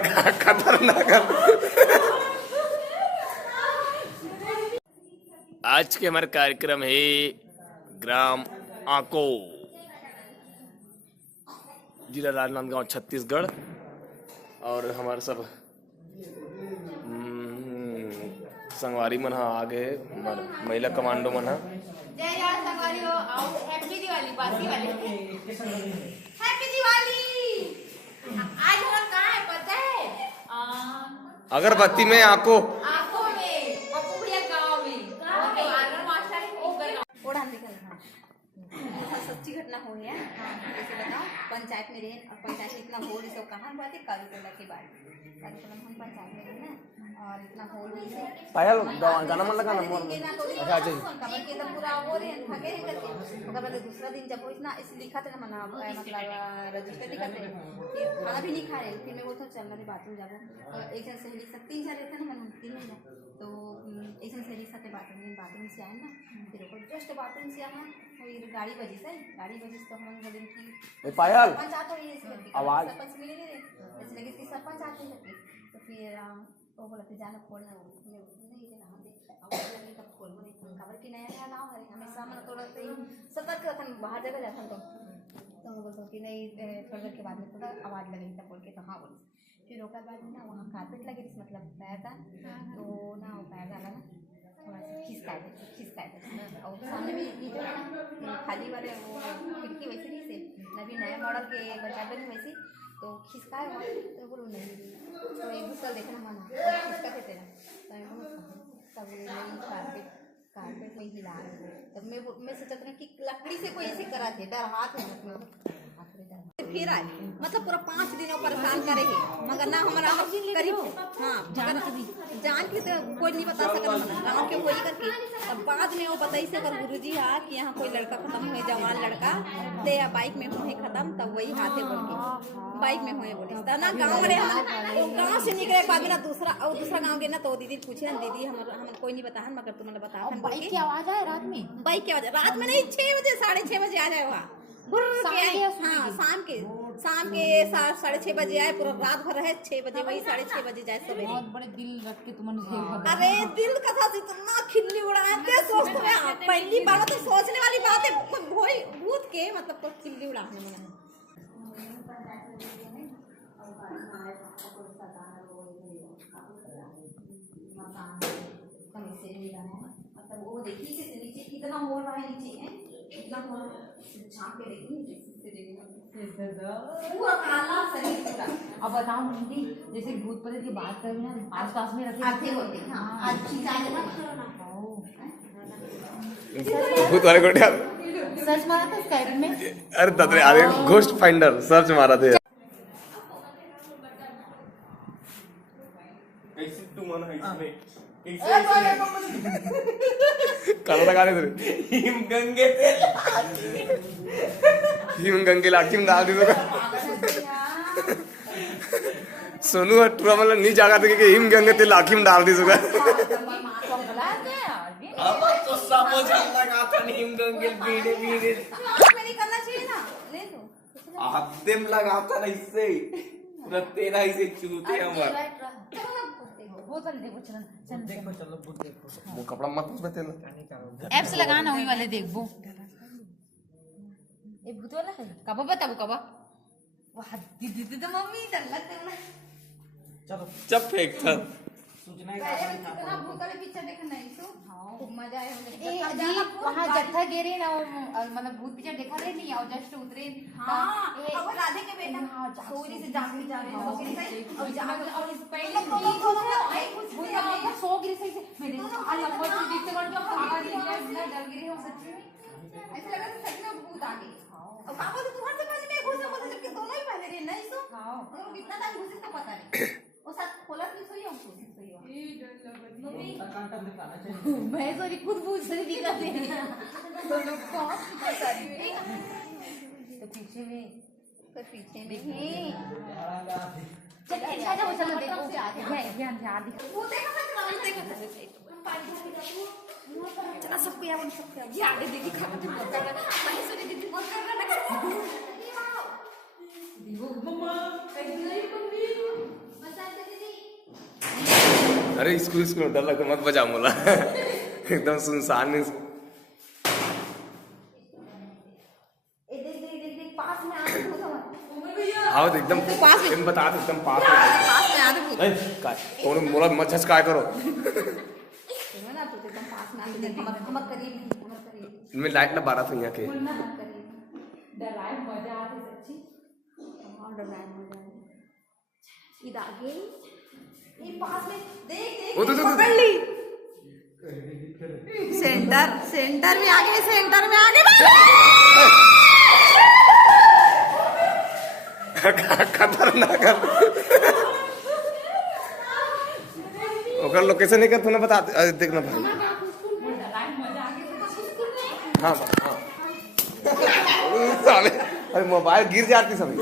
खतरनाक। आज के हमारे कार्यक्रम है ग्राम आको, जिला राजनांदगांव, छत्तीसगढ़। और हमारे सब संगवारी मन आगे महिला कमांडो मन। संगवारी हो, हैप्पी दिवाली, बासी वाले हैप्पी दिवाली। आज हम कहाँ है पता है? अगरबत्ती में आको में पप्पू भैया गाँव में सच्ची घटना हो है। जैसे बताओ, पंचायत में रहे और पंचायत में इतना होल सब कहाँ बात है? कालूटोला के बाद हम पंचायत में रहे ना, और इतना होल पायल गाना मन लगा ना मोर। अच्छा खबर के एकदम पूरा हो रहे हैं, थके नहीं करके। ओकर बाद दूसरा दिन जब वो इतना इस लिखा था ना, मना मतलब रजिस्टर लिखा था, फिर खाना भी नहीं खा रहे। फिर मैं बोलता हूँ चल मैं बाथरूम जाबो। एक जन सहेली सब 3 जन रहता ना, मन 3 महीना तो एक जन सहेली साथे बाथरूम से आए ना। फिर ओकर जस्ट बाथरूम से आना फिर गाड़ी बजी से तो हम बोले कि पायल सरपंच आता है, इसमें आवाज सरपंच मिले नहीं, ऐसे लगे कि सरपंच आते हैं। तो फिर वो बोला कि जाना खोलना, नहीं देना हम देख आवाज लगी तब खोल बोले खबर की नया गाँव है, हमेशा मतलब थोड़ा सतर्क रहता, बाहर जगह जाता तो वो बोलता कि नहीं थोड़ी देर के बाद में थोड़ा आवाज़ लगेगी तब बोल के। तो हाँ बोले। फिर ओकर बाद में ना वहाँ कारपेट लगे, मतलब पैर था तो ना वो पैर डाला ना थोड़ा सा खिसका दे और सामने में ये जो है ना खाली वाले वो खिड़की वैसे नहीं से नवी नया मॉडल के बचा बनी वैसी, तो खिसका है तो बोलो नहीं तो एक दूसरा देखना मन खिसका थे तेरा तब नहीं कारपेट में हिला रहे। तब मैं सोचता था कि लकड़ी से कोई ऐसे करा थे, डर हाथ में फिर आए मतलब पूरा 5 दिनों परेशान करेंगे, मगर ना हमारा करीब हाँ जान के तो कोई नहीं बता सकता गाँव के कोई करके। और बाद में वो बताई से अगर गुरुजी आ कि यहाँ कोई लड़का खत्म हुए, जवान लड़का ते बाइक में हुए खत्म, तब वही हाथे बोल के बाइक में हुए बोले ना गाँव में वो गाँव से निकले बाद में ना दूसरा गाँव गए ना, तो दीदी पूछे दीदी हम कोई नहीं बता मगर तुमने बताया बाइक की आवाज आए रात में, बाइक की आवाज रात में नहीं 6 बजे 6:30 बजे आ जाए वहाँ शाम के 6:30 बजे आए, पूरा रात भर रहे 6 बजे वही 6:30 बजे जाए सवेरे। बहुत बड़े दिल रख के तुमने अरे दिल कथा से इतना खिल्ली उड़ाते सोचते हैं पहली बार मतलब सोचने वाली बात है भूत के मतलब तो खिल्ली उड़ाने में मतलब वो देखिए नीचे कितना हो रहा है, नीचे है इतना हो झाँक के देखिए पूरा काला शरीर पूरा। अब बताओ दीदी, जैसे भूत प्रेत की बात करें ना आसपास में रखे आते होते हाँ आज भूत वाले को सर्च मारा था स्काइप में। अरे ततरे अरे घोस्ट फाइंडर सर्च मारा थे। कैसे तुम मन है इसमें काला लगा दे हिम गंगे लाठी में डाल दी तो सोनू टूरा मतलब नहीं जागा थे कि हिम गंगे ते लाठी में डाल दी सुगा। अब तो समझ लगा था हिम गंगे बीड़े बीड़े नहीं करना चाहिए ना ले लो आदम लगा था ना इससे पूरा तेरा इसे चूते हमारा देखो चलो देखो वो कपड़ा मत उसमें तेल ऐप से लगाना वही वाले देख वो ये भूत वाला है कब बताओ कब वाह दीदी तो मम्मी डर लगते हैं चलो जब फेंक था कितना भूत वाले पिक्चर देखना है तो खूब मजा आया जी वहाँ जत्था गिरे ना मतलब भूत पिक्चर देखा रहे नहीं और जस्ट उतरे हाँ अब राधे के बेटा सोरी से जाके जा रहे हैं और जाके और इस पहले भूत का 100 गिरे से मेरे अलग बहुत देखते कर जो भागा दिया डर गिरे हो सच्ची में ऐसा लगा कि सच में भूत आ गए। और पापा तो तुम्हारे से पहले मैं घुसा पता जबकि दोनों ही पहले रहे नहीं तो हां और कितना टाइम घुसे तो पता नहीं वो साथ खोला नहीं सोई हमको सोई ये डर लगा मम्मी कांटा दिखाना चाहिए मैं सॉरी खुद पूछ रही थी कहते हैं दोनों को सारी तो पीछे में नहीं चल अच्छा हो चलो देखो ध्यान वो देखो चला सबको या बन सकते हैं ये आगे दीदी खा के बोल कर रहा है सोनी दीदी बोल कर रहा है मम्मा मम्मी अरे स्कूल में डर लगता मत बजा मोला एकदम सुनसान नहीं। देख पास में आके देखो तो आओ तो एकदम पास में। एकदम बता दो एकदम पास में। पास में आ देखो ए, काय कौन मोला मत झसकाया करो। ना तो एकदम पास में आके देख हमर करीब इनमें लाइट ना बारह तो यहाँ के हमर करीब डराए मजा आती सच्ची। और डराए मजा आए। इधर आगे ये पास में देख ओ, देख तो, पकड़ ली। सेंटर में आगे खतरनाक है। ओकर लोकेशन नहीं कर तूने बता देखना भाई। डराए मजा आती हाँ हाँ साले अरे मोबाइल गिर जाती सभी।